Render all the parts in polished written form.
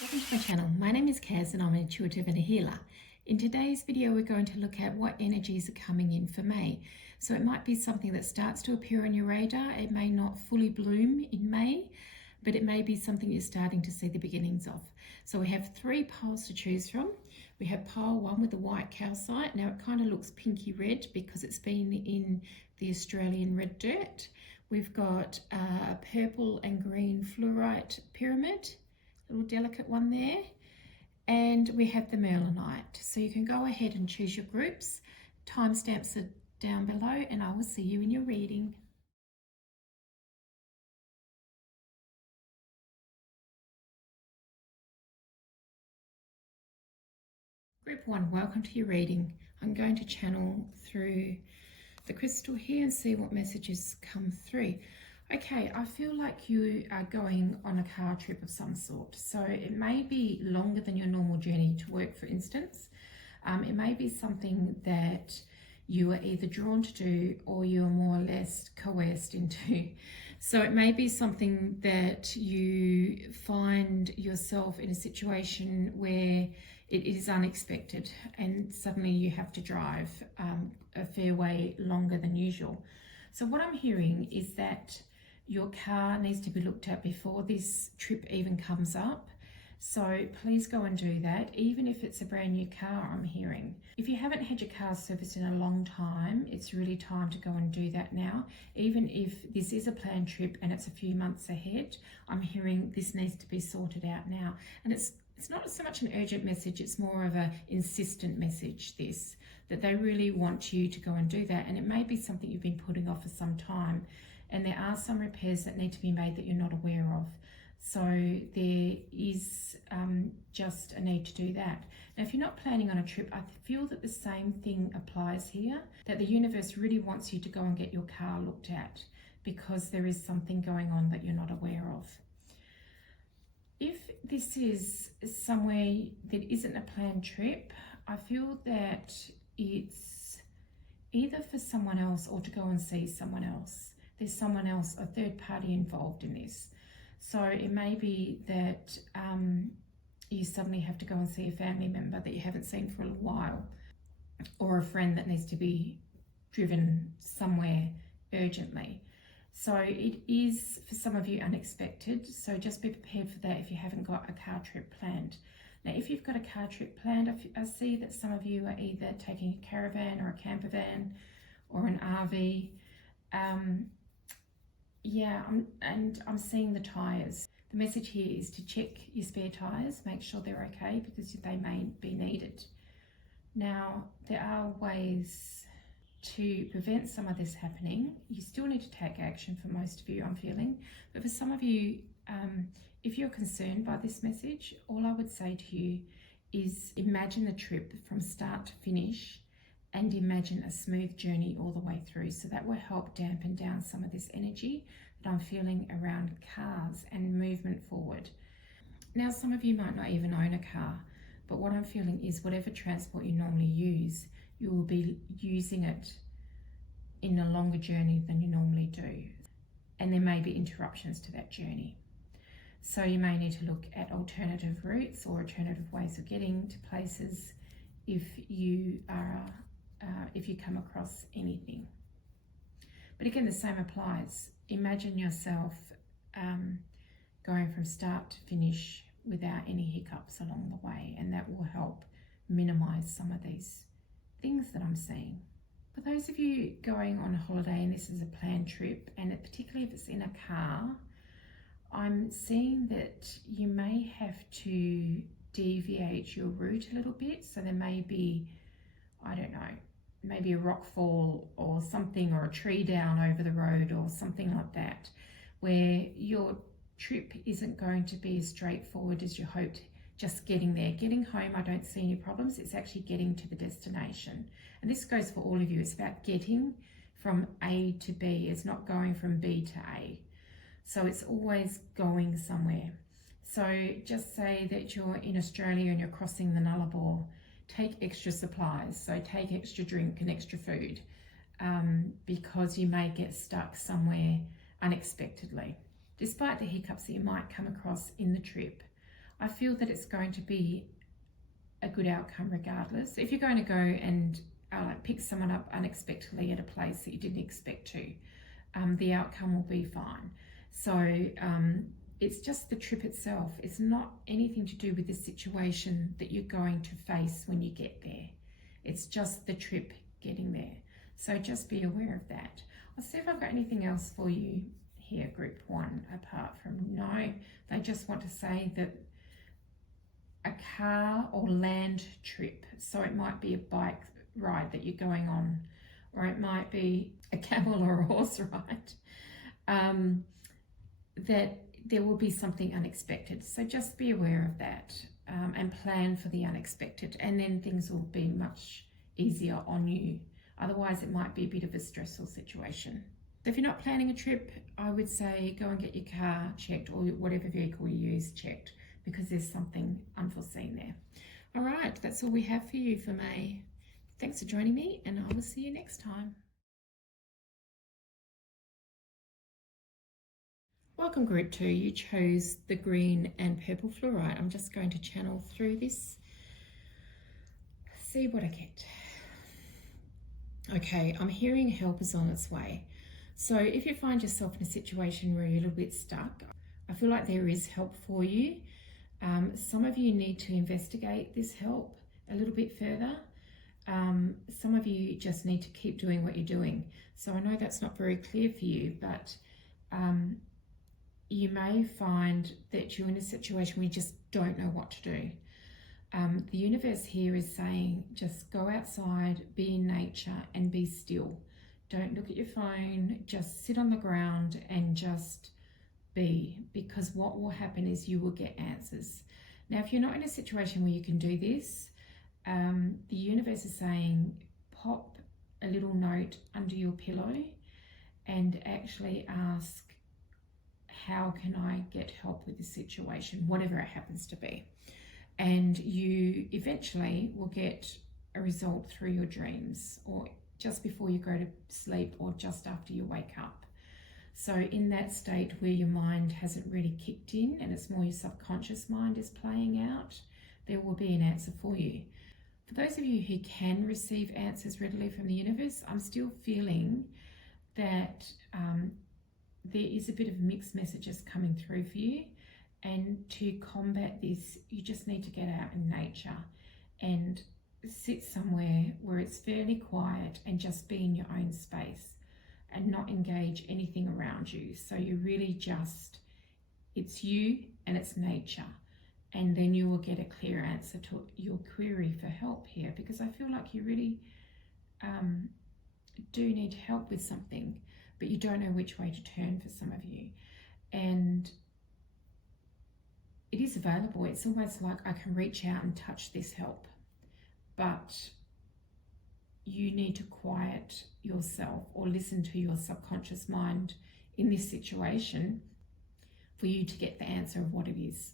Welcome to my channel. My name is Kaz and I'm an intuitive and a healer. In today's video we're going to look at what energies are coming in for May. So it might be something that starts to appear on your radar. It may not fully bloom in May, but it may be something you're starting to see the beginnings of. So we have three piles to choose from. We have pile one with the white calcite. Now it kind of looks pinky red because it's been in the Australian red dirt. We've got a purple and green fluorite pyramid, little delicate one there, and we have the Merlinite. So you can go ahead and choose your groups. Timestamps are down below and I will see you in your reading. Group 1, welcome to your reading. I'm going to channel through the crystal here and see what messages come through. Okay, I feel like you are going on a car trip of some sort. So it may be longer than your normal journey to work, for instance. It may be something that you are either drawn to do or you're more or less coerced into. So it may be something that you find yourself in a situation where it is unexpected and suddenly you have to drive a fair way longer than usual. So what I'm hearing is that your car needs to be looked at before this trip even comes up. So please go and do that, even if it's a brand new car, I'm hearing. If you haven't had your car serviced in a long time, it's really time to go and do that now. Even if this is a planned trip and it's a few months ahead, I'm hearing this needs to be sorted out now. And it's not so much an urgent message, it's more of an insistent message, this, that they really want you to go and do that. And it may be something you've been putting off for some time. And there are some repairs that need to be made that you're not aware of. So there is just a need to do that. Now, if you're not planning on a trip, I feel that the same thing applies here, that the universe really wants you to go and get your car looked at because there is something going on that you're not aware of. If this is somewhere that isn't a planned trip, I feel that it's either for someone else or to go and see someone else. There's someone else, a third party involved in this. So it may be that you suddenly have to go and see a family member that you haven't seen for a little while, or a friend that needs to be driven somewhere urgently. So it is, for some of you, unexpected. So just be prepared for that if you haven't got a car trip planned. Now, if you've got a car trip planned, I see that some of you are either taking a caravan or a camper van or an RV. I'm seeing the tyres. The message here is to check your spare tyres, make sure they're okay because they may be needed. Now, there are ways to prevent some of this happening. You still need to take action for most of you, I'm feeling. But for some of you, if you're concerned by this message, all I would say to you is imagine the trip from start to finish and imagine a smooth journey all the way through. So that will help dampen down some of this energy that I'm feeling around cars and movement forward. Now, some of you might not even own a car, but what I'm feeling is whatever transport you normally use, you will be using it in a longer journey than you normally do. And there may be interruptions to that journey. So you may need to look at alternative routes or alternative ways of getting to places if you come across anything. But again, the same applies. Imagine yourself going from start to finish without any hiccups along the way, and that will help minimize some of these things that I'm seeing. For those of you going on a holiday and this is a planned trip, and particularly if it's in a car, I'm seeing that you may have to deviate your route a little bit. So there may be, I don't know, maybe a rock fall or something, or a tree down over the road or something like that, where your trip isn't going to be as straightforward as you hoped. Just getting there. Getting home, I don't see any problems. It's actually getting to the destination. And this goes for all of you. It's about getting from A to B. It's not going from B to A. So it's always going somewhere. So just say that you're in Australia and you're crossing the Nullarbor. Take extra supplies. So take extra drink and extra food because you may get stuck somewhere unexpectedly. Despite the hiccups that you might come across in the trip, I feel that it's going to be a good outcome regardless. If you're going to go and pick someone up unexpectedly at a place that you didn't expect to, the outcome will be fine. So it's just the trip itself. It's not anything to do with the situation that you're going to face when you get there. It's just the trip getting there. So just be aware of that. I'll see if I've got anything else for you here, group 1, apart from no. They just want to say that a car or land trip. So it might be a bike ride that you're going on, or it might be a camel or a horse ride. That there will be something unexpected. So just be aware of that and plan for the unexpected, and then things will be much easier on you. Otherwise, it might be a bit of a stressful situation. So if you're not planning a trip, I would say go and get your car checked, or whatever vehicle you use checked, because there's something unforeseen there. All right, that's all we have for you for May. Thanks for joining me, and I will see you next time. Welcome group 2, you chose the green and purple fluorite. I'm just going to channel through this, see what I get. Okay, I'm hearing help is on its way. So if you find yourself in a situation where you're a little bit stuck, I feel like there is help for you. Some of you need to investigate this help a little bit further. Some of you just need to keep doing what you're doing. So I know that's not very clear for you, but you may find that you're in a situation where you just don't know what to do. The universe here is saying just go outside, be in nature and be still. Don't look at your phone, just sit on the ground and just be, because what will happen is you will get answers. Now, if you're not in a situation where you can do this, the universe is saying pop a little note under your pillow and actually ask, how can I get help with this situation, whatever it happens to be. And you eventually will get a result through your dreams, or just before you go to sleep, or just after you wake up. So in that state where your mind hasn't really kicked in and it's more your subconscious mind is playing out, there will be an answer for you. For those of you who can receive answers readily from the universe, I'm still feeling that there is a bit of mixed messages coming through for you. And to combat this, you just need to get out in nature and sit somewhere where it's fairly quiet and just be in your own space and not engage anything around you. So you really just, it's you and it's nature. And then you will get a clear answer to your query for help here, because I feel like you really do need help with something, but you don't know which way to turn for some of you. And it is available. It's almost like I can reach out and touch this help, but you need to quiet yourself or listen to your subconscious mind in this situation for you to get the answer of what it is.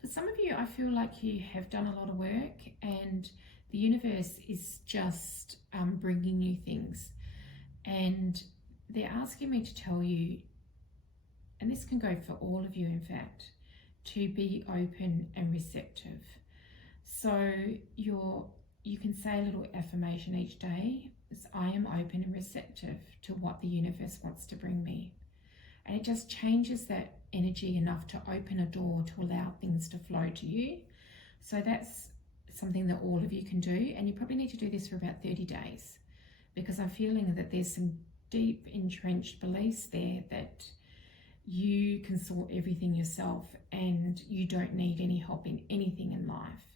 For some of you, I feel like you have done a lot of work and the universe is just bringing you things, and they're asking me to tell you, and this can go for all of you in fact, to be open and receptive. So you can say a little affirmation each day. I am open and receptive to what the universe wants to bring me. And it just changes that energy enough to open a door to allow things to flow to you. So that's something that all of you can do. And you probably need to do this for about 30 days, because I'm feeling that there's some deep entrenched beliefs there that you can sort everything yourself and you don't need any help in anything in life.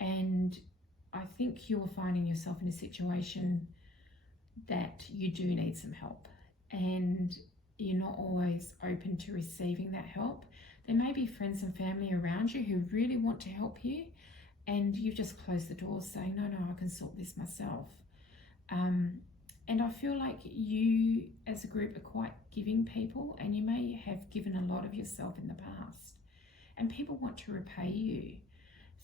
And I think you're finding yourself in a situation that you do need some help, and you're not always open to receiving that help. There may be friends and family around you who really want to help you, and you've just closed the door saying, no, I can sort this myself. And I feel like you as a group are quite giving people, and you may have given a lot of yourself in the past, and people want to repay you.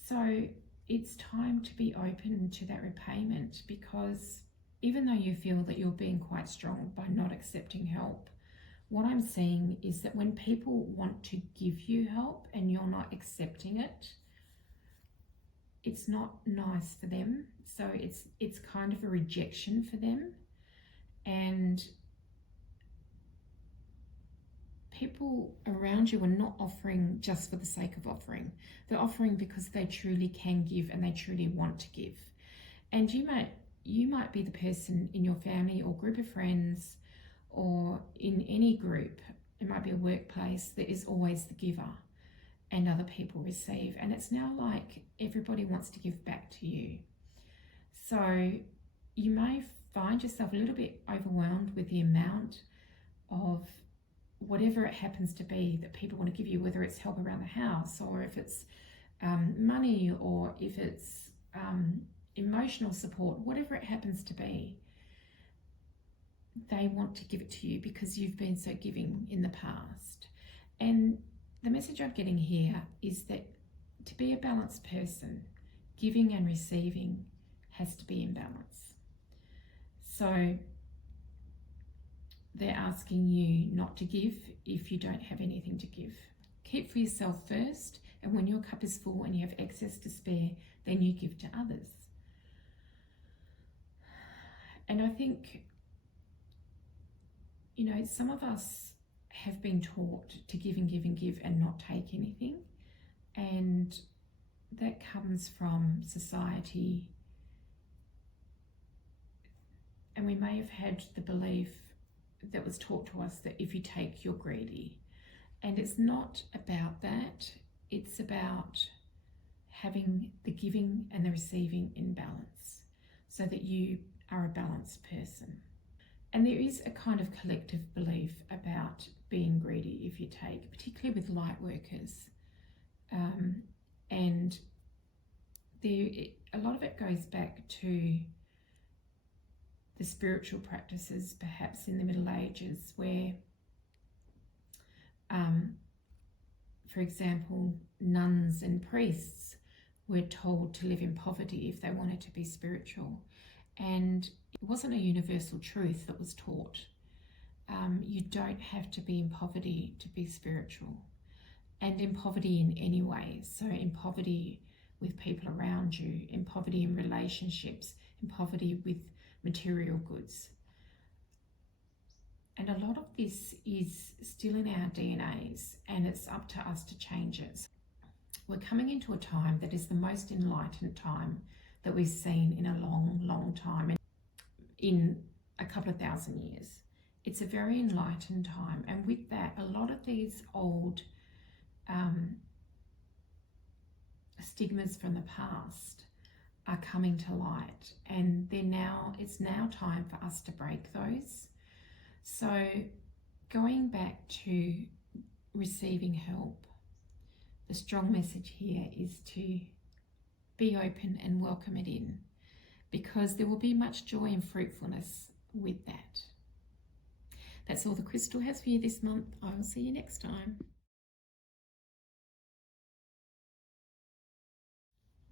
So it's time to be open to that repayment, because even though you feel that you're being quite strong by not accepting help, what I'm seeing is that when people want to give you help and you're not accepting it, it's not nice for them. So it's kind of a rejection for them. And people around you are not offering just for the sake of offering. They're offering because they truly can give and they truly want to give. And you might be the person in your family or group of friends or in any group, it might be a workplace, that is always the giver and other people receive. And it's now like everybody wants to give back to you. So you may find yourself a little bit overwhelmed with the amount of whatever it happens to be that people want to give you, whether it's help around the house or if it's money or if it's emotional support, whatever it happens to be. They want to give it to you because you've been so giving in the past. And the message I'm getting here is that to be a balanced person, giving and receiving has to be in balance. So they're asking you not to give if you don't have anything to give. Keep for yourself first, and when your cup is full and you have excess to spare, then you give to others. And I think, you know, some of us have been taught to give and give and give and not take anything. And that comes from society. And we may have had the belief that was taught to us that if you take, you're greedy. And it's not about that. It's about having the giving and the receiving in balance so that you are a balanced person. And there is a kind of collective belief about being greedy if you take, particularly with light workers. And a lot of it goes back to the spiritual practices, perhaps in the Middle Ages, where, for example, nuns and priests were told to live in poverty if they wanted to be spiritual. And it wasn't a universal truth that was taught. You don't have to be in poverty to be spiritual, and in poverty in any way. So in poverty with people around you, in poverty in relationships, in poverty with material goods. And a lot of this is still in our DNAs, and it's up to us to change it. We're coming into a time that is the most enlightened time that we've seen in a long, long time, and in a couple of thousand years. It's a very enlightened time, and with that, a lot of these old stigmas from the past are coming to light, and it's now time for us to break those. So going back to receiving help, the strong message here is to be open and welcome it in, because there will be much joy and fruitfulness with that. That's all the crystal has for you this month. I will see you next time.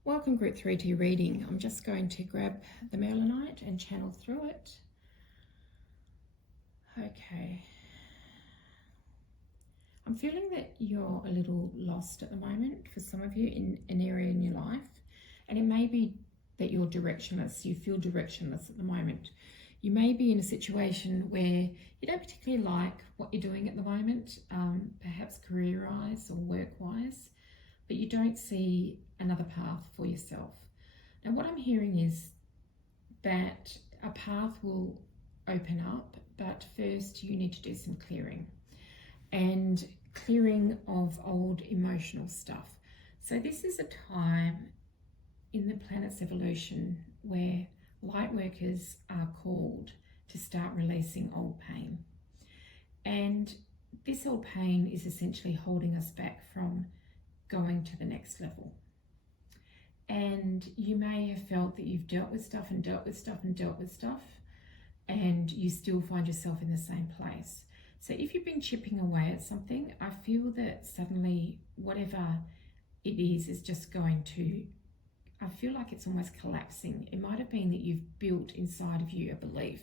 Welcome Group 3 to your reading. I'm just going to grab the Merlinite and channel through it. Okay. I'm feeling that you're a little lost at the moment for some of you in an area in your life. And it may be that you're directionless. You feel directionless at the moment. You may be in a situation where you don't particularly like what you're doing at the moment, perhaps career-wise or work-wise, but you don't see another path for yourself. Now, what I'm hearing is that a path will open up, but first you need to do some clearing, and clearing of old emotional stuff. So this is a time in the planet's evolution where light workers are called to start releasing old pain. And this old pain is essentially holding us back from going to the next level. And you may have felt that you've dealt with stuff and dealt with stuff and dealt with stuff, and you still find yourself in the same place. So if you've been chipping away at something, I feel that suddenly whatever it is just going to, I feel like it's almost collapsing. It might have been that you've built inside of you a belief,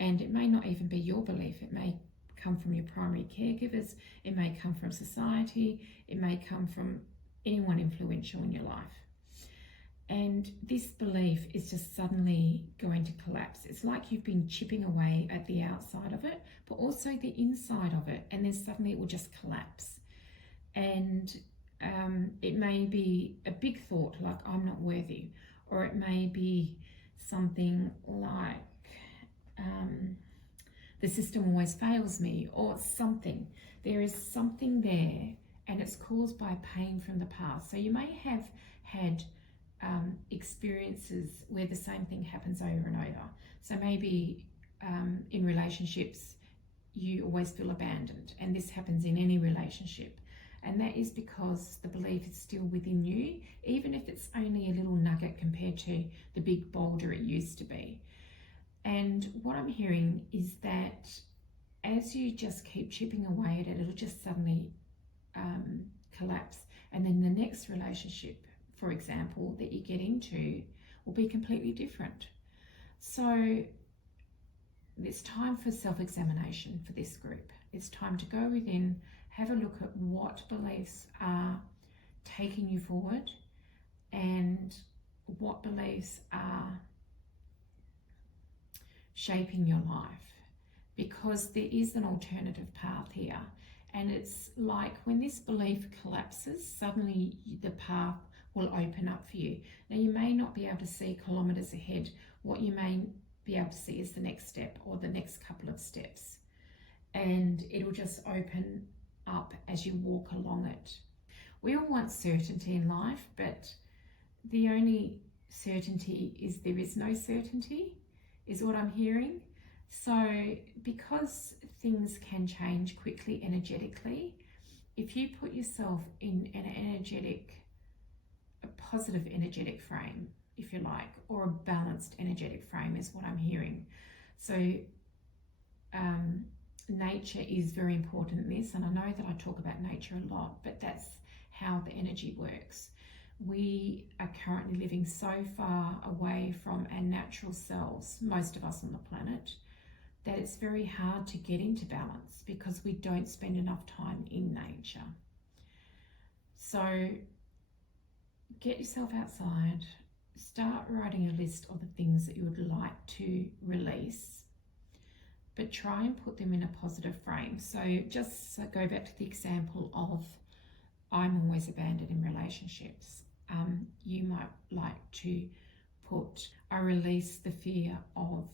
and it may not even be your belief. It may come from your primary caregivers, it may come from society, it may come from anyone influential in your life. And this belief is just suddenly going to collapse. It's like you've been chipping away at the outside of it, but also the inside of it, and then suddenly it will just collapse. And it may be a big thought like, I'm not worthy, or it may be something like, the system always fails me, or something. There is something there, and it's caused by pain from the past. So you may have had experiences where the same thing happens over and over. So maybe in relationships, you always feel abandoned, and this happens in any relationship. And that is because the belief is still within you, even if it's only a little nugget compared to the big boulder it used to be. And what I'm hearing is that as you just keep chipping away at it, it'll just suddenly collapse. And then the next relationship, for example, that you get into will be completely different. So it's time for self-examination for this group. It's time to go within, have a look at what beliefs are taking you forward and what beliefs are shaping your life, because there is an alternative path here. And it's like when this belief collapses, suddenly the path will open up for you. Now, you may not be able to see kilometers ahead. What you may be able to see is the next step or the next couple of steps, and it'll just open up as you walk along it. We all want certainty in life, but the only certainty is there is no certainty, is what I'm hearing. So because things can change quickly energetically, if you put yourself in an energetic, a positive energetic frame, if you like, or a balanced energetic frame is what I'm hearing. So nature is very important in this, and I know that I talk about nature a lot, but that's how the energy works. We are currently living so far away from our natural selves, most of us on the planet, that it's very hard to get into balance because we don't spend enough time in nature. So get yourself outside, start writing a list of the things that you would like to release, but try and put them in a positive frame. So just go back to the example of I'm always abandoned in relationships. You might like to put, I release the fear of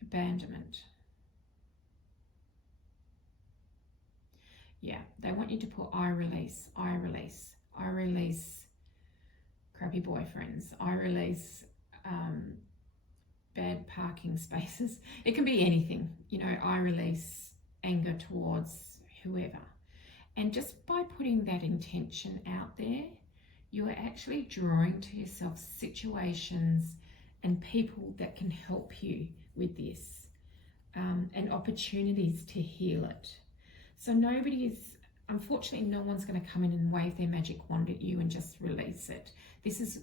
abandonment. Yeah, they want you to put I release crappy boyfriends, I release bad parking spaces. It can be anything, you know, I release anger towards whoever. And just by putting that intention out there, you are actually drawing to yourself situations and people that can help you with this, and opportunities to heal it. So unfortunately, no one's going to come in and wave their magic wand at you and just release it. This is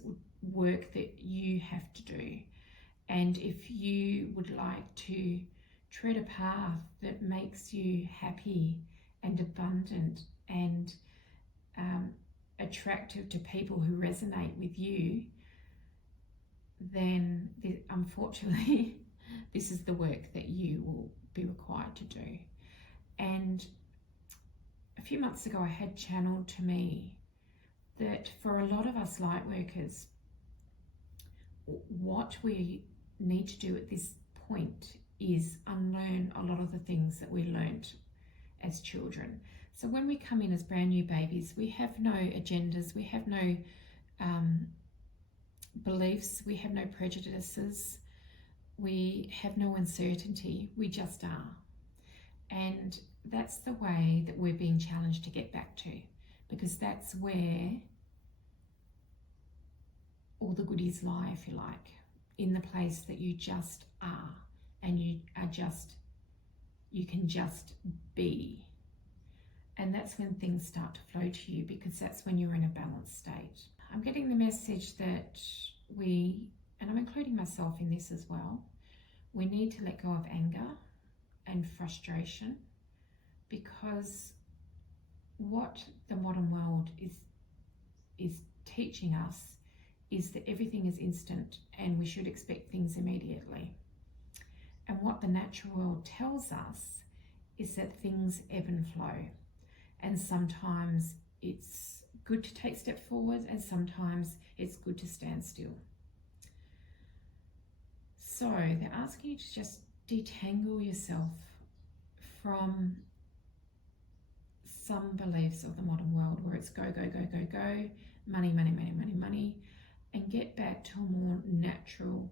work that you have to do. And if you would like to tread a path that makes you happy and abundant and attractive to people who resonate with you, then unfortunately this is the work that you will be required to do. And a few months ago I had channeled to me that for a lot of us light workers, what we need to do at this point is unlearn a lot of the things that we learnt as children. So when we come in as brand new babies, we have no agendas, we have no beliefs, we have no prejudices, we have no uncertainty, we just are. And that's the way that we're being challenged to get back to, because that's where all the goodies lie, if you like, in the place that you just are, and you can just be. And that's when things start to flow to you, because that's when you're in a balanced state. I'm getting the message that and I'm including myself in this as well, we need to let go of anger, and frustration, because what the modern world is teaching us is that everything is instant and we should expect things immediately. And what the natural world tells us is that things ebb and flow, and sometimes it's good to take a step forward and sometimes it's good to stand still. So they're asking you to just detangle yourself from some beliefs of the modern world where it's go, go, go, go, go, money, money, money, money, money, and get back to a more natural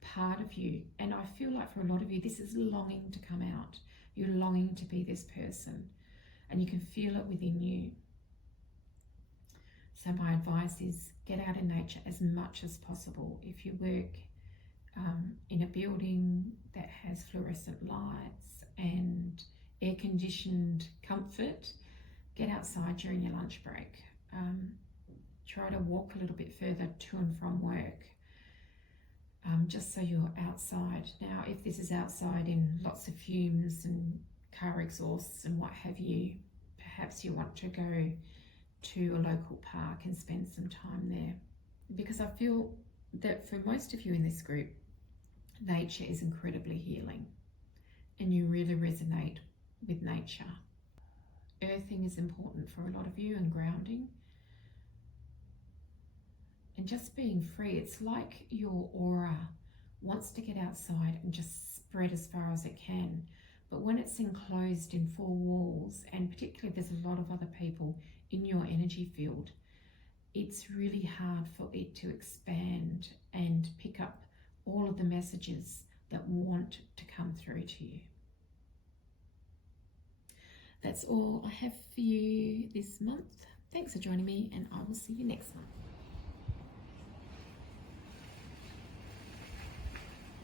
part of you. And I feel like for a lot of you, this is longing to come out. You're longing to be this person, and you can feel it within you. So my advice is get out in nature as much as possible. If you work in a building that has fluorescent lights and air-conditioned comfort, get outside during your lunch break. Try to walk a little bit further to and from work, just so you're outside. Now, if this is outside in lots of fumes and car exhausts and what have you, perhaps you want to go to a local park and spend some time there. Because I feel that for most of you in this group, nature is incredibly healing and you really resonate with nature. Earthing is important for a lot of you, and grounding. And just being free. It's like your aura wants to get outside and just spread as far as it can. But when it's enclosed in four walls, and particularly there's a lot of other people in your energy field, it's really hard for it to expand and pick up all of the messages that want to come through to you. That's all I have for you this month. Thanks for joining me, and I will see you next month.